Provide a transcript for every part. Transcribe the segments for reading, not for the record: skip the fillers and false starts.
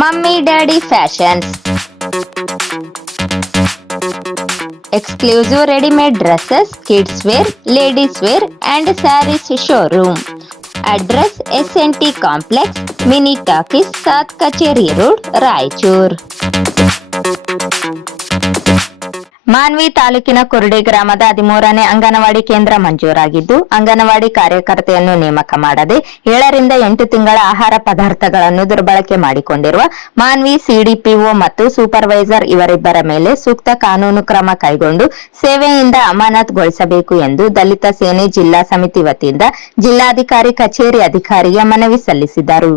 Mummy Daddy Fashions. Exclusive ready-made dresses, kids wear, ladies wear and sarees showroom. Address SNT Complex, Mini Talkies, South Kacheri Road, Raichur. Manvi ತಾಲೂಕಿನ ಕುರುಡಿ ಗ್ರಾಮದ 13ನೇ ಅಂಗನವಾಡಿ ಕೇಂದ್ರ ಮಂಜೂರಾಗಿದ್ದು, ಅಂಗನವಾಡಿ ಕಾರ್ಯಕರ್ತೆಯನ್ನು ನೇಮಕ ಮಾಡದೆ 7ರಿಂದ 8 ತಿಂಗಳ ಆಹಾರ ಪದಾರ್ಥಗಳನ್ನು ದುರ್ಬಳಕೆ ಮಾಡಿಕೊಂಡಿರುವ ಮಾನ್ವಿ ಸಿಡಿಪಿಒ ಮತ್ತು ಸೂಪರ್ವೈಸರ್ ಇವರಿಬ್ಬರ ಮೇಲೆ ಸೂಕ್ತ ಕಾನೂನು ಕ್ರಮ ಕೈಗೊಂಡು ಸೇವೆಯಿಂದ ಅಮಾನತುಗೊಳಿಸಬೇಕು ಎಂದು ದಲಿತ ಸೇನೆ ಜಿಲ್ಲಾ ಸಮಿತಿ ವತಿಯಿಂದ ಜಿಲ್ಲಾಧಿಕಾರಿ ಕಚೇರಿ ಅಧಿಕಾರಿಗೆ ಮನವಿ ಸಲ್ಲಿಸಿದರು.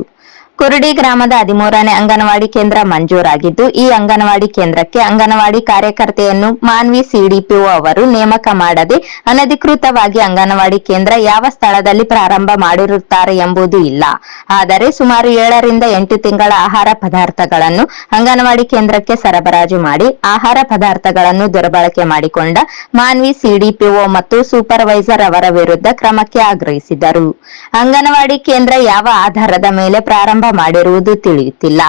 ಕುರುಡಿ ಗ್ರಾಮದ 13ನೇ ಅಂಗನವಾಡಿ ಕೇಂದ್ರ ಮಂಜೂರಾಗಿದ್ದು, ಈ ಅಂಗನವಾಡಿ ಕೇಂದ್ರಕ್ಕೆ ಅಂಗನವಾಡಿ ಕಾರ್ಯಕರ್ತೆಯನ್ನು ಮಾನ್ವಿ ಸಿಡಿಪಿಒ ಅವರು ನೇಮಕ ಮಾಡದೆ ಅನಧಿಕೃತವಾಗಿ ಅಂಗನವಾಡಿ ಕೇಂದ್ರ ಯಾವ ಸ್ಥಳದಲ್ಲಿ ಪ್ರಾರಂಭ ಮಾಡಿರುತ್ತಾರೆ ಎಂಬುದು ಇಲ್ಲ. ಆದರೆ ಸುಮಾರು 7ರಿಂದ 8 ತಿಂಗಳ ಆಹಾರ ಪದಾರ್ಥಗಳನ್ನು ಅಂಗನವಾಡಿ ಕೇಂದ್ರಕ್ಕೆ ಸರಬರಾಜು ಮಾಡಿ ಆಹಾರ ಪದಾರ್ಥಗಳನ್ನು ದುರ್ಬಳಕೆ ಮಾಡಿಕೊಂಡ ಮಾನ್ವಿ ಸಿಡಿಪಿಒ ಮತ್ತು ಸೂಪರ್ವೈಸರ್ ಅವರ ವಿರುದ್ಧ ಕ್ರಮಕ್ಕೆ ಆಗ್ರಹಿಸಿದರು. ಅಂಗನವಾಡಿ ಕೇಂದ್ರ ಯಾವ ಆಧಾರದ ಮೇಲೆ ಪ್ರಾರಂಭ ಮಾಡಿರುವುದು ತಿಳಿಯುತ್ತಿಲ್ಲ.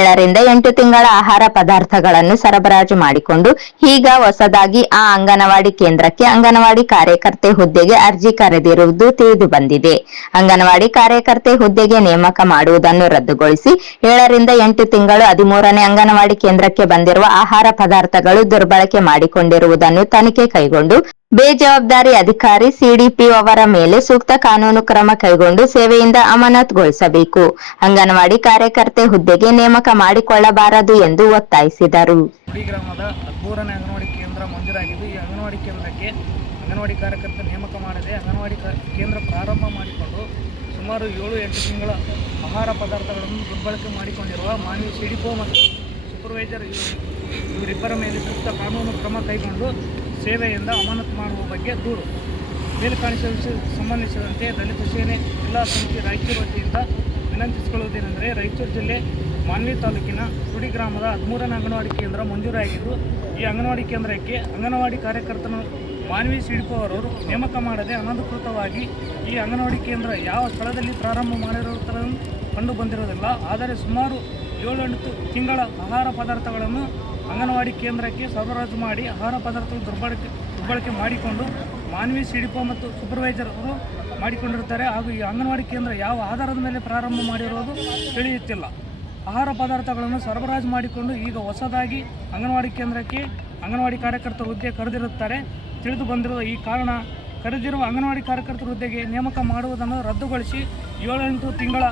7ರಿಂದ 8 ತಿಂಗಳ ಆಹಾರ ಪದಾರ್ಥಗಳನ್ನು ಸರಬರಾಜು ಮಾಡಿಕೊಂಡು ಈಗ ಹೊಸದಾಗಿ ಆ ಅಂಗನವಾಡಿ ಕೇಂದ್ರಕ್ಕೆ ಅಂಗನವಾಡಿ ಕಾರ್ಯಕರ್ತೆ ಹುದ್ದೆಗೆ ಅರ್ಜಿ ಕರೆದಿರುವುದು ತಿಳಿದು ಬಂದಿದೆ. ಅಂಗನವಾಡಿ ಕಾರ್ಯಕರ್ತೆ ಹುದ್ದೆಗೆ ನೇಮಕ ಮಾಡುವುದನ್ನು ರದ್ದುಗೊಳಿಸಿ 7ರಿಂದ 8 ತಿಂಗಳು 13ನೇ ಅಂಗನವಾಡಿ ಕೇಂದ್ರಕ್ಕೆ ಬಂದಿರುವ ಆಹಾರ ಪದಾರ್ಥಗಳು ದುರ್ಬಳಕೆ ಮಾಡಿಕೊಂಡಿರುವುದನ್ನು ತನಿಖೆ ಕೈಗೊಂಡು ಬೇಜವಾಬ್ದಾರಿ ಅಧಿಕಾರಿ ಸಿಡಿಪಿಒ ಅವರ ಮೇಲೆ ಸೂಕ್ತ ಕಾನೂನು ಕ್ರಮ ಕೈಗೊಂಡು ಸೇವೆಯಿಂದ ಅಮಾನತುಗೊಳಿಸಬೇಕು. ಅಂಗನವಾಡಿ ಕಾರ್ಯಕರ್ತೆ ಹುದ್ದೆಗೆ ನೇಮಕ ಮಾಡಿಕೊಳ್ಳಬಾರದು ಎಂದು ಒತ್ತಾಯಿಸಿದರು. ಗ್ರಾಮದ 13ನೇ ಅಂಗನವಾಡಿ ಕೇಂದ್ರ ಮಂಜೂರಾಗಿದ್ದು, ಈ ಅಂಗನವಾಡಿ ಕೇಂದ್ರಕ್ಕೆ ಅಂಗನವಾಡಿ ಕಾರ್ಯಕರ್ತ ನೇಮಕ ಮಾಡದೆ ಅಂಗನವಾಡಿ ಕೇಂದ್ರ ಪ್ರಾರಂಭ ಮಾಡಿಕೊಂಡು ಸುಮಾರು 7-8 ತಿಂಗಳ ಆಹಾರ ಪದಾರ್ಥಗಳನ್ನು ದುರ್ಬಳಕೆ ಮಾಡಿಕೊಂಡಿರುವ ಮಾನ್ವಿ ಸಿಡಿಪಿಒ ಮತ್ತು ಸೂಪರ್ವೈಸರ್ ಇವರಿಬ್ಬರ ಮೇಲೆ ಸೂಕ್ತ ಕಾನೂನು ಕ್ರಮ ಕೈಗೊಂಡು ಸೇವೆಯಿಂದ ಅಮಾನತು ಮಾಡುವ ಬಗ್ಗೆ ದೂರು. ಮೇಲ್ಕಾಣಿಸಿದ ಸಂಬಂಧಿಸಿದಂತೆ ದಲಿತ ಸೇನೆ ಜಿಲ್ಲಾ ಸಮಿತಿ ರಾಯಚೂರು ವತಿಯಿಂದ ವಿನಂತಿಸಿಕೊಳ್ಳುವುದೇನೆಂದರೆ, ರಾಯಚೂರು ಜಿಲ್ಲೆ ಮಾನ್ವಿ ತಾಲೂಕಿನ ಕುರುಡಿ ಗ್ರಾಮದ 13ನೇ ಅಂಗನವಾಡಿ ಕೇಂದ್ರ ಮಂಜೂರಾಗಿದ್ದು, ಈ ಅಂಗನವಾಡಿ ಕೇಂದ್ರಕ್ಕೆ ಅಂಗನವಾಡಿ ಕಾರ್ಯಕರ್ತನ ಮಾನ್ವಿ ಸಿಡಿಪಿಒ ಅವರು ನೇಮಕ ಮಾಡದೆ ಅನಧಿಕೃತವಾಗಿ ಈ ಅಂಗನವಾಡಿ ಕೇಂದ್ರ ಯಾವ ಸ್ಥಳದಲ್ಲಿ ಪ್ರಾರಂಭ ಮಾಡಿರುವುದನ್ನು ಕಂಡು ಬಂದಿರುವುದಿಲ್ಲ. ಆದರೆ ಸುಮಾರು 7-8 ತಿಂಗಳ ಆಹಾರ ಪದಾರ್ಥಗಳನ್ನು ಅಂಗನವಾಡಿ ಕೇಂದ್ರಕ್ಕೆ ಸರಬರಾಜು ಮಾಡಿ ಆಹಾರ ಪದಾರ್ಥಗಳು ದುರ್ಬಳಕೆ ಮಾಡಿಕೊಂಡು ಮಾನ್ವಿ ಸಿಡಿಪಿಒ ಮತ್ತು ಸೂಪರ್ವೈಸರ್ ಅವರು ಮಾಡಿಕೊಂಡಿರುತ್ತಾರೆ. ಹಾಗೂ ಈ ಅಂಗನವಾಡಿ ಕೇಂದ್ರ ಯಾವ ಆಧಾರದ ಮೇಲೆ ಪ್ರಾರಂಭ ಮಾಡಿರುವುದು ತಿಳಿಯುತ್ತಿಲ್ಲ. ಆಹಾರ ಪದಾರ್ಥಗಳನ್ನು ಸರಬರಾಜು ಮಾಡಿಕೊಂಡು ಈಗ ಹೊಸದಾಗಿ ಅಂಗನವಾಡಿ ಕೇಂದ್ರಕ್ಕೆ ಅಂಗನವಾಡಿ ಕಾರ್ಯಕರ್ತರ ಹುದ್ದೆ ಕರೆದಿರುತ್ತಾರೆ. ತಿಳಿದು ಬಂದಿರುವ ಈ ಕಾರಣ ಕರೆದಿರುವ ಅಂಗನವಾಡಿ ಕಾರ್ಯಕರ್ತರ ಹುದ್ದೆಗೆ ನೇಮಕ ಮಾಡುವುದನ್ನು ರದ್ದುಗೊಳಿಸಿ 7-8 ತಿಂಗಳ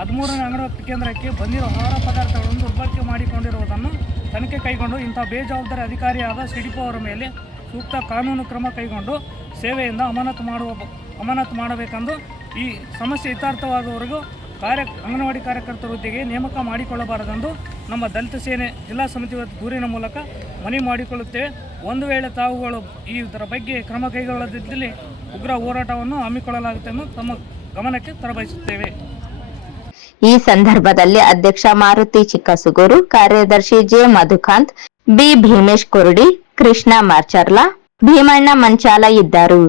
13ನೇ ಅಂಗನವಾಡಿ ಕೇಂದ್ರಕ್ಕೆ ಬಂದಿರುವ ಆಹಾರ ಪದಾರ್ಥಗಳನ್ನು ದುರ್ಬಳಕೆ ಮಾಡಿಕೊಂಡಿರುವುದನ್ನು ತನಿಖೆ ಕೈಗೊಂಡು ಇಂಥ ಬೇಜವಾಬ್ದಾರಿ ಅಧಿಕಾರಿಯಾದ ಸಿಡಿಪಿಒ ಅವರ ಮೇಲೆ ಸೂಕ್ತ ಕಾನೂನು ಕ್ರಮ ಕೈಗೊಂಡು ಸೇವೆಯಿಂದ ಅಮಾನತು ಮಾಡಬೇಕೆಂದು ಈ ಸಮಸ್ಯೆ ಇತ್ಯರ್ಥವಾಗುವವರೆಗೂ ಅಂಗನವಾಡಿ ಕಾರ್ಯಕರ್ತರ ಹುದ್ದೆಗೆ ನೇಮಕ ಮಾಡಿಕೊಳ್ಳಬಾರದೆಂದು ನಮ್ಮ ದಲಿತ ಸೇನೆ ಜಿಲ್ಲಾ ಸಮಿತಿ ದೂರಿನ ಮೂಲಕ ಮನವಿ ಮಾಡಿಕೊಳ್ಳುತ್ತೇವೆ. ಒಂದು ವೇಳೆ ತಾವುಗಳು ಇದರ ಬಗ್ಗೆ ಕ್ರಮ ಕೈಗೊಳ್ಳದಿದ್ದಲ್ಲಿ ಉಗ್ರ ಹೋರಾಟವನ್ನು ಹಮ್ಮಿಕೊಳ್ಳಲಾಗುತ್ತೆ ಎಂದು ತಮ್ಮ ಗಮನಕ್ಕೆ ತರಬಯಸುತ್ತೇವೆ. ಈ ಸಂದರ್ಭದಲ್ಲಿ ಅಧ್ಯಕ್ಷ ಮಾರುತಿ ಚಿಕ್ಕಸುಗೂರು, ಕಾರ್ಯದರ್ಶಿ ಜೆ ಮಧುಕಾಂತ್, ಬಿ ಭೀಮೇಶ್ ಕುರುಡಿ, ಕೃಷ್ಣ ಮಾರ್ಚರ್ಲ, ಭೀಮಣ್ಣ ಮಂಚಾಲ ಇದ್ದರು.